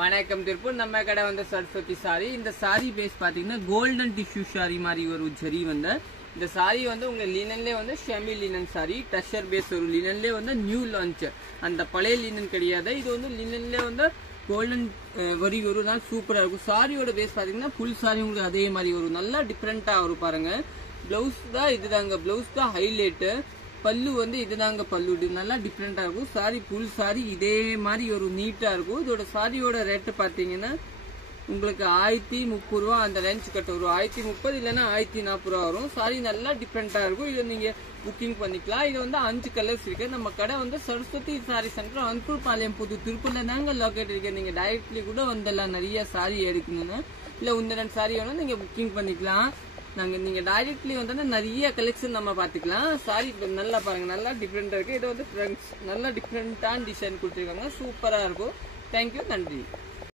வணக்கம் திருப்பூர். நம்ம கடை வந்து சரஸ்வதி சாரி. இந்த சாரி பேஸ் பாத்தீங்கன்னா கோல்டன் டிஷ்யூ சாரி மாதிரி ஒரு ஜரி வந்து இந்த சாரி வந்து உங்க லினன்லேயே வந்து semi linen sorry tussar base ஒரு லினன்லேயே வந்து நியூ லான்ச். அந்த பழைய லினன் கிடையாது. இது வந்து லினன்லேயே வந்து கோல்டன் வரி ஒரு நாள் சூப்பரா இருக்கும். சாரியோட பேஸ் பாத்தீங்கன்னா ஃபுல் சாரி உங்களுக்கு அதே மாதிரி ஒரு நல்லா டிஃப்ரெண்டா வரும் பாருங்க. பிளவுஸ் தான் இதுதாங்க, பிளவுஸ் தான் ஹைலைட்டு. பல்லு வந்து இதுதாங்க பல்லு, இது நல்லா டிஃப்ரெண்டா இருக்கும். சாரி ஃபுல் சாரி இதே மாதிரி ஒரு நீட்டா இருக்கும். இதோட சாரியோட ரேட்டு பாத்தீங்கன்னா உங்களுக்கு 1030 ரூபா அந்த ரேஞ்ச் கட்ட வரும். 1030 இல்லைன்னா 1040 ரூபா வரும். சாரி நல்லா டிஃப்ரெண்டா இருக்கும். இதை நீங்க புக்கிங் பண்ணிக்கலாம். இது வந்து 5 கலர்ஸ் இருக்கு. நம்ம கடை வந்து சரஸ்வதி சாரி சென்டர் அன்பூர்பாளையம் புது திருப்பூர்ல தாங்க லொக்கேட் இருக்கு. நீங்க டைரக்ட்லி கூட வந்துடலாம். நிறைய சாரி எடுக்கணும்னா இல்ல உந்தரன் சாரி வேணும் நீங்க புக்கிங் பண்ணிக்கலாம். நீங்க டைரக்ட்லி வந்து நிறைய கலெக்ஷன் நம்ம பாத்துக்கலாம். சாரி நல்லா பாருங்க, நல்லா டிஃப்ரெண்டா இருக்கு. இது வந்து நல்லா டிஃப்ரெண்டான டிசைன் கொடுத்துருக்காங்க. சூப்பரா இருக்கும். தேங்க்யூ, நன்றி.